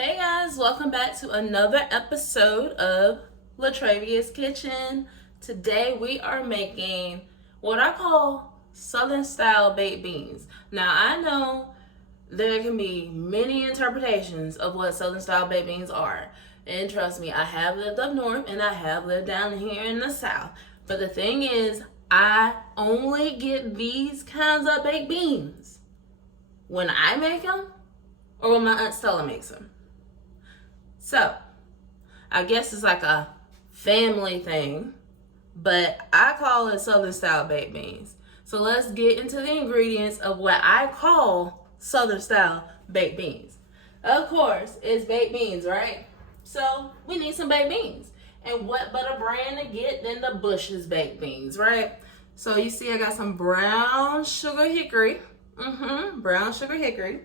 Hey guys, welcome back to another episode of Latravia's Kitchen. Today we are making what I call Southern style baked beans. Now I know there can be many interpretations of what Southern style baked beans are. And trust me, I have lived up north and I have lived down here in the south. But the thing is, I only get these kinds of baked beans when I make them or when my Aunt Stella makes them. So, I guess it's like a family thing, but I call it Southern style baked beans. So let's get into the ingredients of what I call Southern style baked beans. Of course, it's baked beans, right? So we need some baked beans. And what better brand to get than the Bush's baked beans, right? So you see I got some brown sugar hickory. Brown sugar hickory.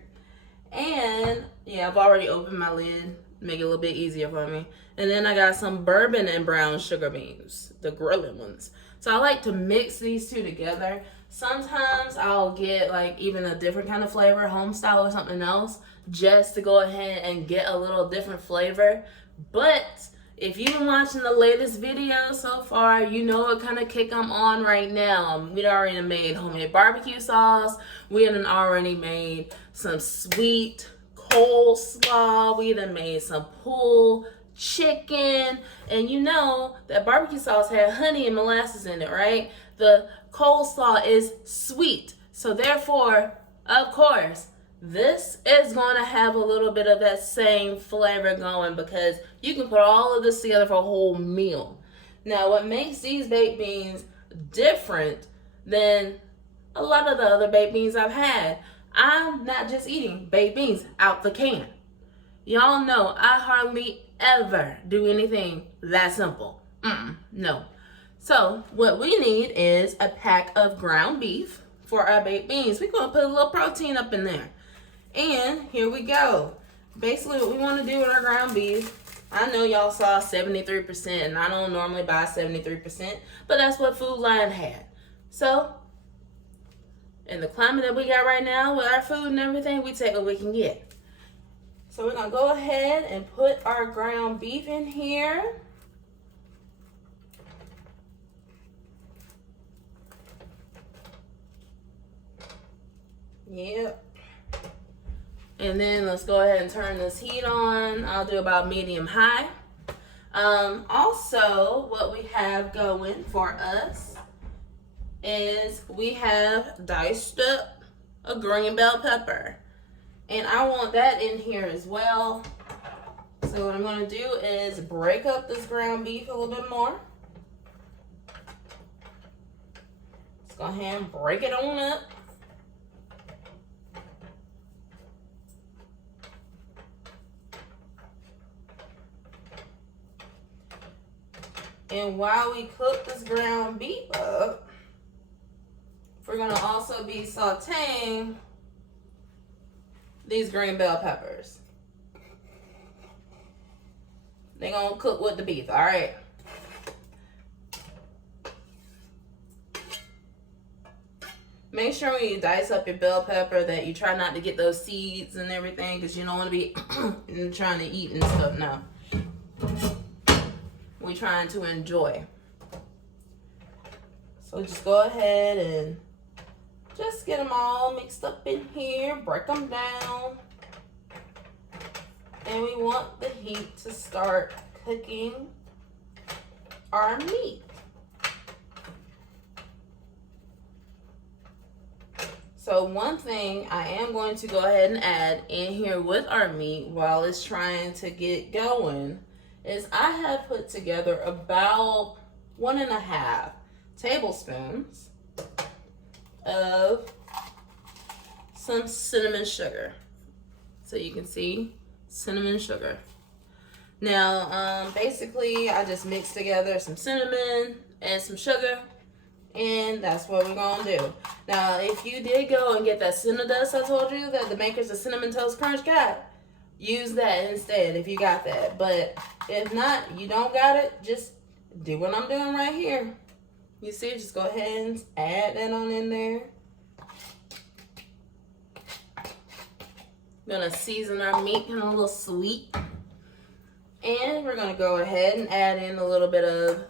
And yeah, I've already opened my lid. Make it a little bit easier for me. And then I got some bourbon and brown sugar beans, the Grillin ones. So I like to mix these two together. Sometimes I'll get like even a different kind of flavor, home style or something else, just to go ahead and get a little different flavor. But if you've been watching the latest video so far, you know what kind of kick I'm on right now. We already made homemade barbecue sauce. We had already made some sweet coleslaw. We done made some pulled chicken. And you know that barbecue sauce had honey and molasses in it, right? The coleslaw is sweet. So therefore, of course, this is going to have a little bit of that same flavor going because you can put all of this together for a whole meal. Now, what makes these baked beans different than a lot of the other baked beans I've had, I'm not just eating baked beans out the can. Y'all know I hardly ever do anything that simple. No. So what we need is a pack of ground beef for our baked beans. We're going to put a little protein up in there. And here we go. Basically what we want to do with our ground beef, I know y'all saw 73%, and I don't normally buy 73%, but that's what Food Lion had. So, in the climate that we got right now with our food and everything, we take what we can get. So we're going to go ahead and put our ground beef in here. Yep. And then let's go ahead and turn this heat on. I'll do about medium high. Also, what we have going for us is we have diced up a green bell pepper. And I want that in here as well. So what I'm going to do is break up this ground beef a little bit more. Let's go ahead and break it on up. And while we cook this ground beef up, we're going to also be sauteing these green bell peppers. They're going to cook with the beef, all right? Make sure when you dice up your bell pepper that you try not to get those seeds and everything because you don't want to be trying to eat and stuff now. We're trying to enjoy. So just go ahead and just get them all mixed up in here, break them down. And we want the heat to start cooking our meat. So one thing I am going to go ahead and add in here with our meat while it's trying to get going is I have put together about 1.5 tablespoons of some cinnamon sugar. So you can see cinnamon sugar. Now, basically I just mixed together some cinnamon and some sugar, and that's what we're gonna do. Now, if you did go and get that cinnamon dust I told you that the makers of Cinnamon Toast Crunch got, use that instead if you got that. But if not, you don't got it, just do what I'm doing right here. You see, just go ahead and add that on in there. gonna season our meat, kind of a little sweet. And we're gonna go ahead and add in a little bit of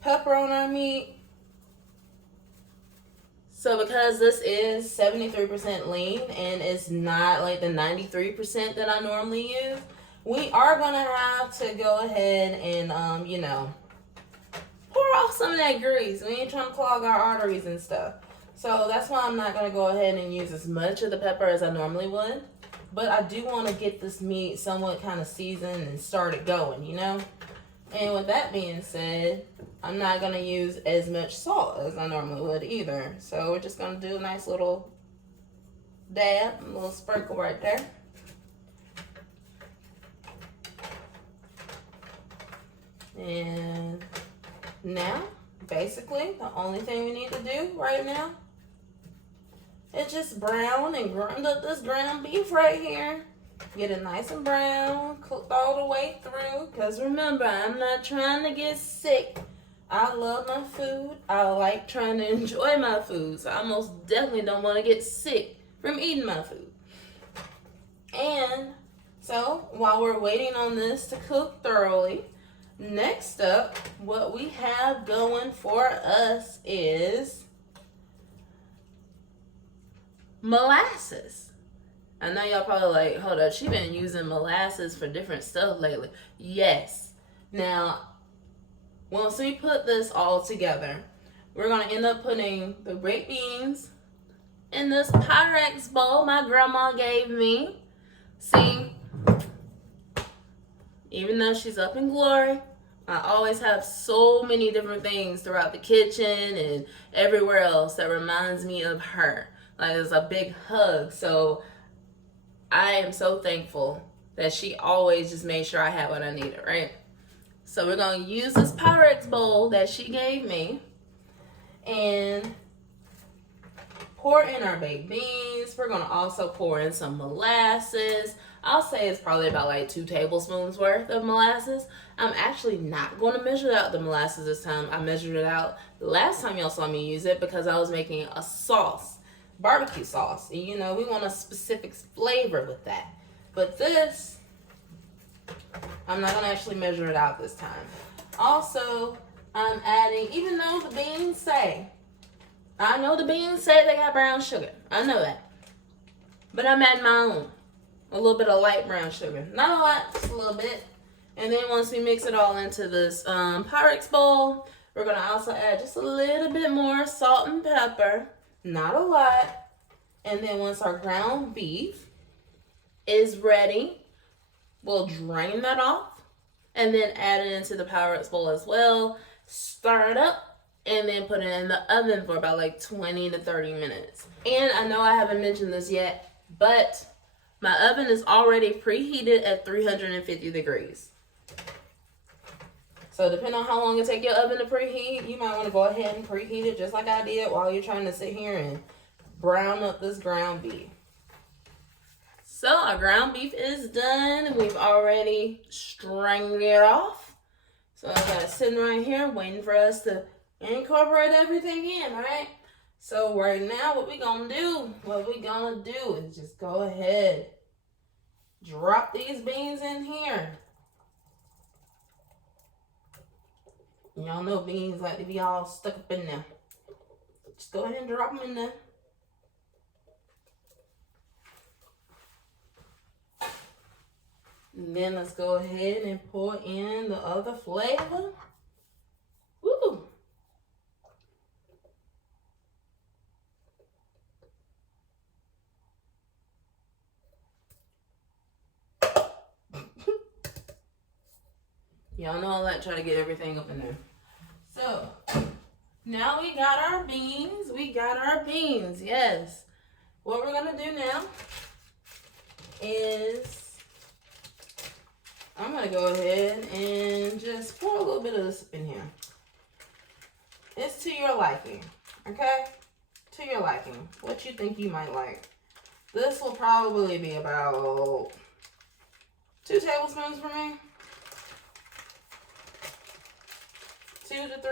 pepper on our meat. So because this is 73% lean and it's not like the 93% that I normally use, we are gonna have to go ahead and you know, pour off some of that grease. We ain't trying to clog our arteries and stuff. So that's why I'm not gonna go ahead and use as much of the pepper as I normally would. But I do want to get this meat somewhat kind of seasoned and started going, you know? And with that being said, I'm not going to use as much salt as I normally would either. So we're just going to do a nice little dab, a little sprinkle right there. And now, basically, the only thing we need to do right now is just brown and grind up this ground beef right here. Get it nice and brown, cooked all the way through. Because remember, I'm not trying to get sick. I love my food. I like trying to enjoy my food. So I most definitely don't want to get sick from eating my food. And so while we're waiting on this to cook thoroughly, next up, what we have going for us is molasses. I know y'all probably like, hold up, she been using molasses for different stuff lately. Yes. Now, once we put this all together, we're going to end up putting the baked beans in this Pyrex bowl my grandma gave me. See, even though she's up in glory, I always have so many different things throughout the kitchen and everywhere else that reminds me of her. Like, it's a big hug. So I am so thankful that she always just made sure I had what I needed, right? So we're going to use this Pyrex bowl that she gave me and pour in our baked beans. We're going to also pour in some molasses. I'll say it's probably about like 2 tablespoons worth of molasses. I'm actually not going to measure out the molasses this time. I measured it out the last time y'all saw me use it because I was making a sauce. Barbecue sauce, and you know we want a specific flavor with that, but this I'm not gonna actually measure it out this time. Also, I'm adding, even though the beans say, I know the beans say they got brown sugar, I know that, but I'm adding my own, a little bit of light brown sugar, not a lot, just a little bit. And then once we mix it all into this Pyrex bowl, we're gonna also add just a little bit more salt and pepper. Not a lot. And then once our ground beef is ready, we'll drain that off and then add it into the Pyrex bowl as well. Stir it up and then put it in the oven for about like 20 to 30 minutes. And I know I haven't mentioned this yet, but my oven is already preheated at 350 degrees. So depending on how long it takes your oven to preheat, you might want to go ahead and preheat it just like I did while you're trying to sit here and brown up this ground beef. So our ground beef is done. We've already strained it off. So I got it sitting right here waiting for us to incorporate everything in, right? So right now what we gonna do is just go ahead, drop these beans in here. Y'all know beans like to be all stuck up in there. Just go ahead and drop them in there. And then let's go ahead and pour in the other flavor. Woo! Y'all know I like trying to get everything up in there. So, now we got our beans. Yes. What we're going to do now is I'm going to go ahead and just pour a little bit of this in here. It's to your liking, okay? To your liking. What you think you might like. This will probably be about 2 tablespoons for me. 2 to 3.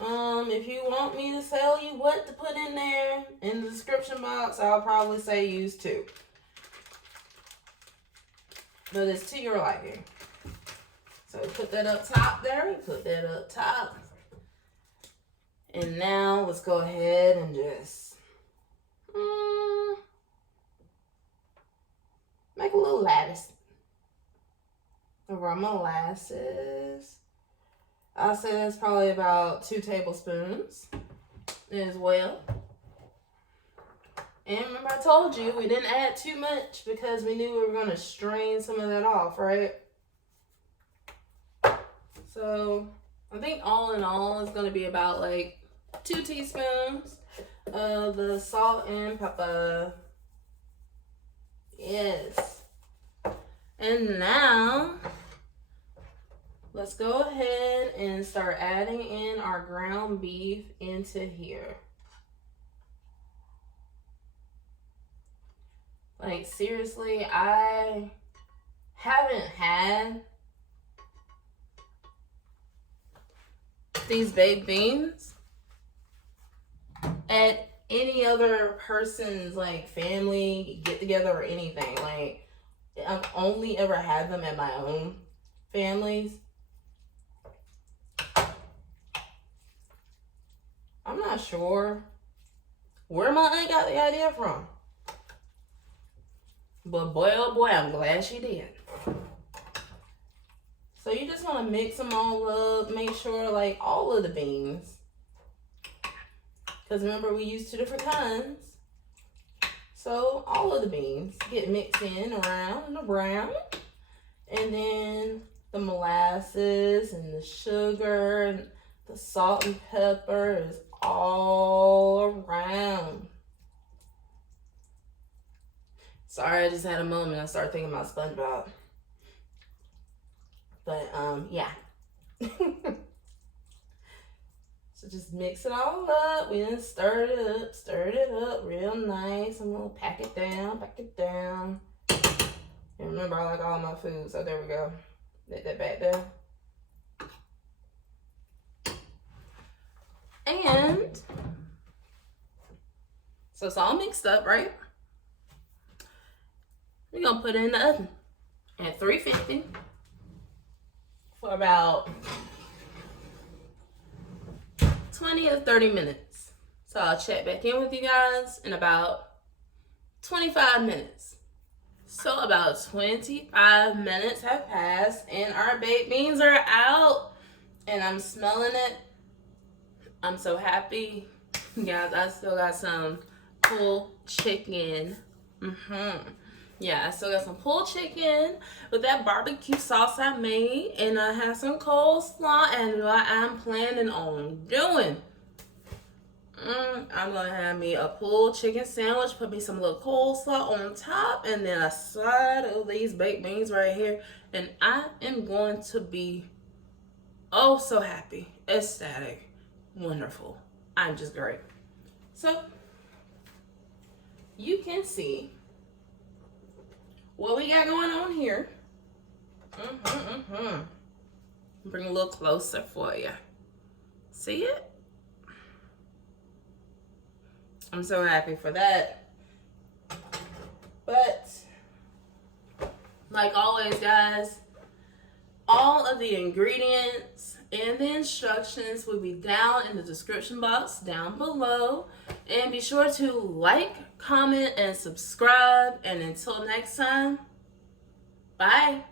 If you want me to tell you what to put in there in the description box, I'll probably say use 2. But it's to your liking. So put that up top there. Put that up top. And now let's go ahead and just make a little lattice of our molasses. I'll say that's probably about 2 tablespoons as well. And remember I told you we didn't add too much because we knew we were going to strain some of that off, right? So I think all in all it's going to be about like 2 teaspoons of the salt and pepper. Yes. And now let's go ahead and start adding in our ground beef into here. Like seriously, I haven't had these baked beans at any other person's like family get together or anything. Like I've only ever had them at my own family's. I'm not sure where my aunt got the idea from. But boy, oh boy, I'm glad she did. So you just want to mix them all up. Make sure like all of the beans. Because remember we used 2 different kinds. So all of the beans get mixed in around and around. And then the molasses and the sugar and the salt and pepper is all around. Sorry, I just had a moment. I started thinking about SpongeBob. But, yeah. So just mix it all up. We then stir it up real nice. I'm gonna pack it down. And remember, I like all my food, so there we go. Let that back there. And so it's all mixed up, right? We're gonna put it in the oven at 350 for about 20 to 30 minutes. So I'll check back in with you guys in about 25 minutes. So about 25 minutes have passed and our baked beans are out and I'm smelling it. I'm so happy. Guys, I still got some pulled chicken. Yeah, I still got some pulled chicken with that barbecue sauce I made. And I have some coleslaw and what I'm planning on doing. I'm gonna have me a pulled chicken sandwich, put me some little coleslaw on top, and then a side of these baked beans right here. And I am going to be oh so happy, ecstatic, wonderful. I'm just great. So you can see what we got going on here. Bring it a little closer for you. See it? I'm so happy for that. But like always, guys, all of the ingredients and the instructions will be down in the description box down below. And be sure to like, comment, and subscribe. And until next time, bye.